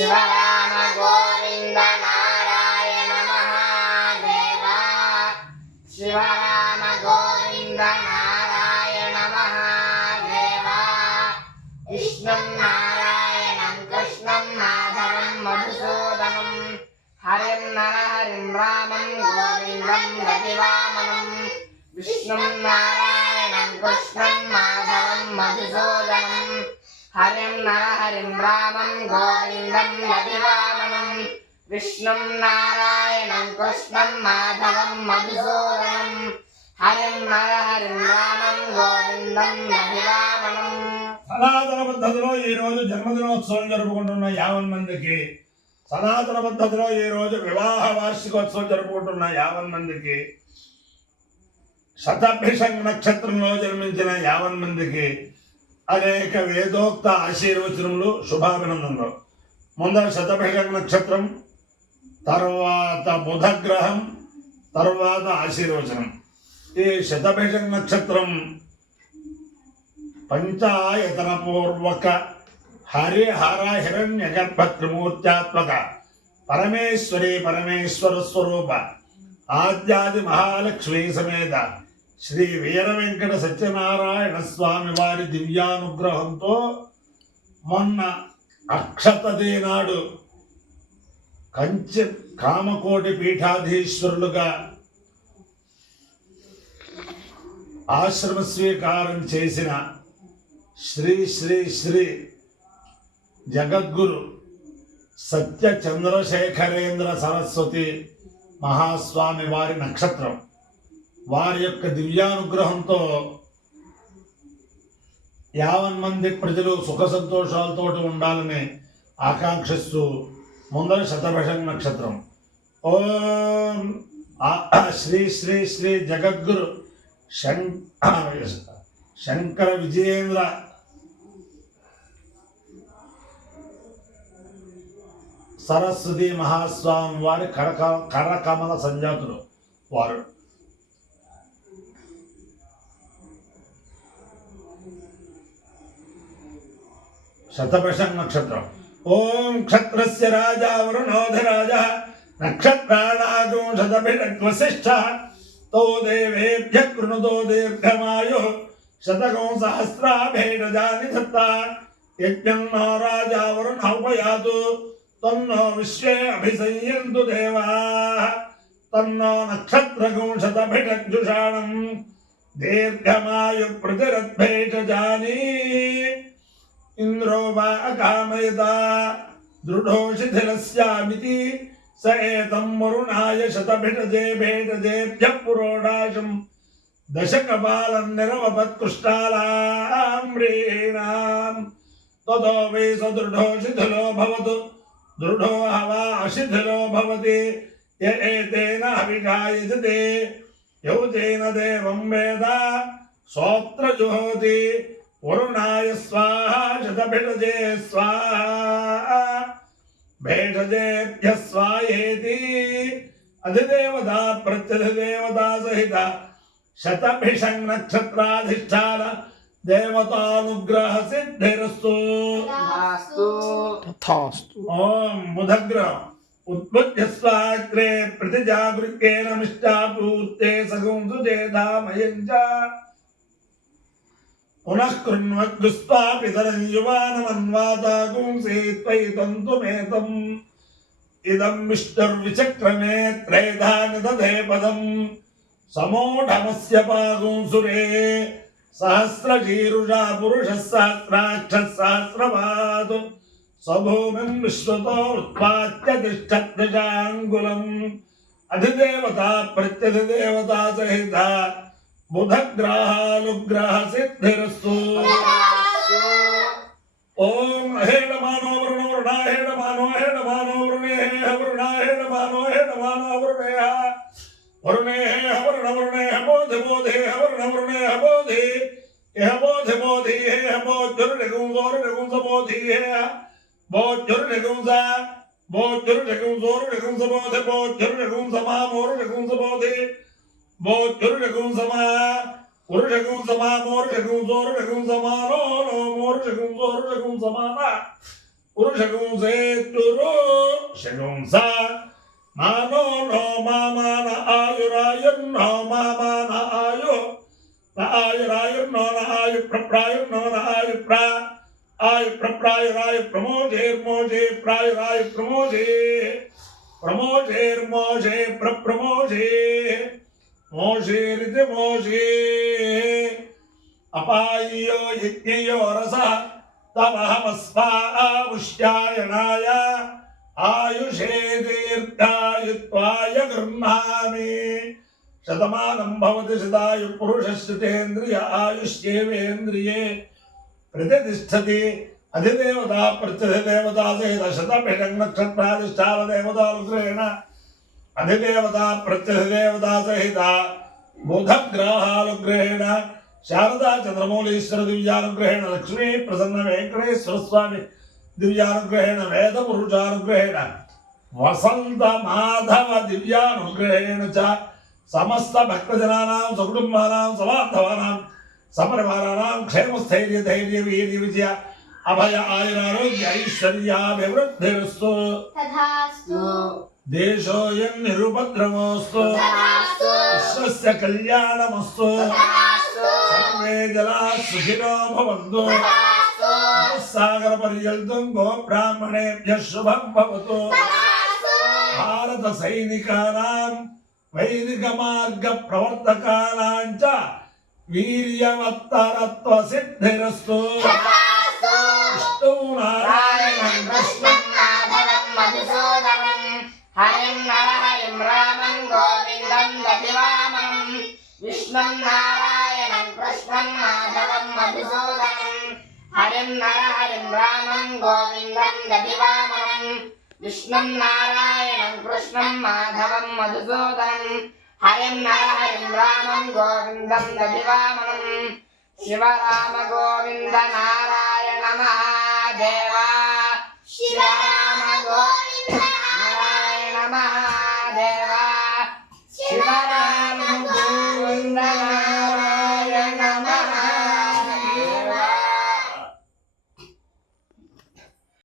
శివరామ గోవింద నారాయణ మహాదేవ శివరామ గోవింద నారాయణ మహాదేవ విష్ణుం నారాయణం కృష్ణం మాధవం మధుసూదనం హరిం నరహరిం రామం గోవిందం రవివామనం విష్ణుం నారాయణం కృష్ణం మాధవం మధుసూదనం హరిం నరహరిం రామం గోవిందం రవివామనం విష్ణుం నారాయణం కృష్ణం మాధవం మధుసూదనం హరిం నరహరిం రామం గోవిందం రవివామనం. సనాతన పద్ధతిలో ఈ రోజు జన్మదినోత్సవం జరుపుకుంటున్న 50 మందికి, సనాతన పద్ధతిలో ఈ రోజు వివాహ వార్షికోత్సవం జరుపుకుంటున్న 50 మందికి, శతభిషంగ్ నక్షత్రంలో జన్మించిన 50 మందికి అనేక వేదోక్త ఆశీర్వచనములు, శుభాభినందనలు. ముందర శతభిషంగ్ నక్షత్రం, తర్వాత బుధగ్రహం, తర్వాత ఆశీర్వచనం. ఈ శతభిషంగ్ నక్షత్రం పంచాయతనపూర్వక హరిహర హిరణ్యగర్భ త్రిమూర్త్యాత్మక పరమేశ్వరి పరమేశ్వర స్వరూప ఆద్యాది మహాలక్ష్మీ సమేత శ్రీ వీర వెంకట సత్యనారాయణ స్వామి వారి దివ్యానుగ్రహంతో మొన్న అక్షతది నాడు కంచి కామకోటి పీఠాధీశ్వరులుగా ఆశ్రమ స్వీకారం చేసిన శ్రీ శ్రీ శ్రీ జగద్గురు సత్య చంద్రశేఖరేంద్ర సరస్వతి మహాస్వామి వారి నక్షత్రం. వారి యొక్క దివ్యానుగ్రహంతో 50 మంది ప్రజలు సుఖ సంతోషాలతో ఉండాలని ఆకాంక్షిస్తూ ముందర శతభిషంగ్ నక్షత్రం. ఓం శ్రీ శ్రీ శ్రీ జగద్గురు శంకర విజయేంద్ర సరస్వతి మహాస్వామి వారి కరకమల సంజాతులు వారు. శతభిషంగ్ నక్షత్రం. ఓం క్షత్రస్య రాజా వరుణోధరాజ నక్షత్రాణాగం శతభిషగ్వశిష్ఠ తో దేవేభ్య కృణుతో దీర్ఘమాయు శతకం సహస్రాభేడజాని దత్త యజ్ఞం నో రాజా వరుణోపయాతు తన్నో విశ్వే అభిసంయంతు దేవాః తన్నో నక్షత్రకం శతభిషగ్జుషాణం దీర్ఘమాయు ప్రతిరద్భేషజాని ఇంద్రో వా అకామయత దృఢో శిథిలస్యామితి స ఏతం వరుణాయ శతభిషజే భేషజేభ్యః పురోడాశం దశకపాలం నిరవపత్కృష్టాలామ్రీణాం తతో వై స దృఢో శిథిలో భవతు దృఢో హవా అశిథిలో భవతి య ఏతేన హవిషా యజతే యౌతేన దేవం వేద సోత్ర జుహోతి వరుణాయ స్వాహా శతభిషజే స్వాహా భేషజేభ్యః స్వాయేతి అధిదేవతా ప్రత్యధిదేవతా సహిత శతభిషంగ్ నక్షత్రాధిష్టాన దేవతానుగ్రహ సిద్ధిరస్తు. ఓం బుధగ్రహం ఉద్బుద్ధ్య స్వాగ్రే ప్రతిజాగృత్యేన మిష్టాపూర్తే సగం సుచేతామయం చ పునః కృణ్వద్గుస్త్వా పితరం యువానమన్వాతాగుంసే త్వయి తంతుమేతం ఇదం విష్ణుర్విచక్రమే త్రేధా నిదధే పదం సమూఢమస్య పాగుంసురే సహస్రశీరుషా పురుషः సహస్రాక్షः సహస్రపాద్ స్వభూమిం విశ్వతో ఉత్పాత్యతిష్ఠత్యజాంగులం అధిదేవతా ప్రత్యధిదేవతా సహిత బుధగ్రహానుగ్రహ సిద్ధిరస్తు. ఓం హేడమానో వరుణో వరుణా హేడమానో హేడమానో వరుణే వరుణా హేడమానో హేడమానో వరుణే వరుణే వరుణ వరుణే బోధి బోధి వరుణ వరుణే బోధి యహ బోధి బోధి హే బోధురునిగుంస బోధి హే బోధురునిగుంస బోధురునిగుంస బోధి బోధురునిగుంస మామోరునిగుంస బోధి బోధురునిగుంసమా ఉరుషగుంసమా మోరుషగుంసోరుషగుంసమానో మోరుషగుంసోరుషగుంసమాన పురుషగుంసేత్తురు శగుంస మానో నో మామాన ఆయురాయుర్నో మామాన ఆయు ఆయురాయుర్నో ఆయు ప్రప్రాయుర్నో ఆయు ఆయు ప్రప్రాయురాయు ప్రమోజేర్మోజే ప్రాయురాయు ప్రమోజే ప్రమోజేర్మోజే ప్రప్రమోజే మోషేరితి మోషే అపాయ్యో యజ్ఞయో రస తమహమస్మావుష్యాయణాయ ఆయుషే దీర్ఘాయుత్వాయ గృహ్ణామి శతమానం భవతి శతాయు పురుషశ్రుతేంద్రియ ఆయుష్యేవేంద్రియే ప్రతిష్టతి అధిదేవత ప్రత్యధిదేవత సహిత శతభిషం నక్షత్రాధిష్టాన దేవతానుగ్రహేణ అధిదేవత ప్రత్యధిదేవత సహిత బుధగ్రహానుగ్రహేణ శారదా చంద్రమౌళీశ్వర దివ్యానుగ్రహేణ లక్ష్మీ ప్రసన్న వెంకటేశ్వర స్వామి దివ్యానుగ్రహేణ వేద పురుషానుగ్రహేణ వసంత మాధవ దివ్యానుగ్రహేణ చ సమస్త భక్తజనానాం సకుటుంబానాం సమాధవానాం సపరివారాణం క్షేమస్థైర్య ధైర్య వీర్య విజయ అభయ ఆయురారోగ్య ఐశ్వర్యాభివృద్ధిరస్తు తథాస్తు దేశోయం నిరుపద్రవోస్తు తథాస్తు విశ్వస్య కళ్యాణమస్తు తథాస్తు సర్వే జనా సుఖినో భవంతు తథాస్తు సాగర పర్యంతం గో బ్రాహ్మణేభ్యః శుభం భవతు తథాస్తు భారత సైనికానాం వైదిక మార్గ ప్రవర్తకానాం చ వీర్యవత్తరత్వ సిద్ధిరస్తు తథాస్తు విష్ణునారాయణం నారాయణం కృష్ణం మాధవం మధుసూదనం హరిం నరహరిం రామం గోవిందం దతివామనం విష్ణుం నారాయణం కృష్ణం మాధవం మధుసూదనం హరిం నరహరిం రామం గోవిందం దతివామనం విష్ణుం నారాయణం కృష్ణం మాధవం మధుసూదనం హరిం నరహరిం రామం గోవిందం దతివామనం శివరామ గోవింద నారాయణ మహాదేవ శివరామ